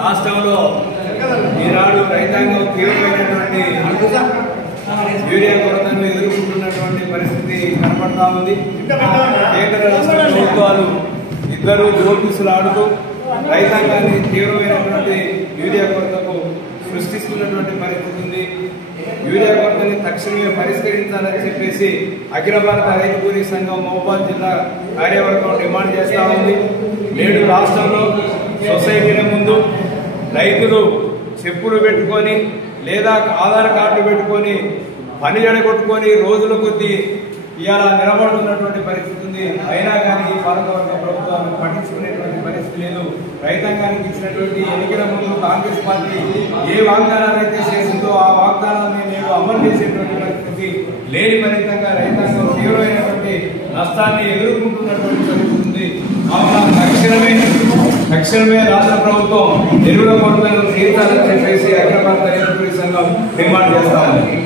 రాష్ట్రంలో ఈనాడు రైతాంగం తీవ్రమైనటువంటి యూరియా కొరతను ఎదుర్కొంటున్నటువంటి పరిస్థితి కనపడతా ఉంది. కేంద్ర రాష్ట్ర ప్రభుత్వాలు ఇద్దరు జోపిసులాడుతూ రైతాంగాన్ని తీవ్రమైనటువంటి యూరియా కొరతకు సృష్టిస్తున్నటువంటి పరిస్థితి ఉంది. యూరియా కొరతని తక్షణమే పరిష్కరించాలని చెప్పేసి అఖిల భారత రైతు కూలీ సంఘం మహబూబాబాద్ జిల్లా కార్యవర్గం డిమాండ్ చేస్తా ఉంది. నేడు రాష్ట్రంలో సొసైటీల ముందు రైతులు చెప్పులు పెట్టుకొని లేదా ఆధార్ కార్డు పెట్టుకొని పని జడగొట్టుకొని రోజుల కొద్దీ ఇవాళ నిలబడుతున్నటువంటి పరిస్థితి ఉంది. అయినా కానీ ఈ పాలకవర్గ ప్రభుత్వాలు పట్టించుకునేటువంటి పరిస్థితి లేదు. రైతాంగానికి ఇచ్చినటువంటి ఎన్నికల ముందు కాంగ్రెస్ పార్టీ ఏ వాగ్దానాలు అయితే చేసిందో ఆ వాగ్దానాన్ని నేను అమలు చేసేటువంటి పరిస్థితి లేని ఫలితంగా రైతాంగం తీవ్రమైనటువంటి నష్టాన్ని ఎదుర్కొంటున్నటువంటి పరిస్థితి ఉంది. తక్షణమే రాష్ట్ర ప్రభుత్వం ఎరువుల కొరతను తీర్చాలని చెప్పేసి అఖిల భారత రైతు కూలీ సంఘం డిమాండ్ చేస్తా ఉంది.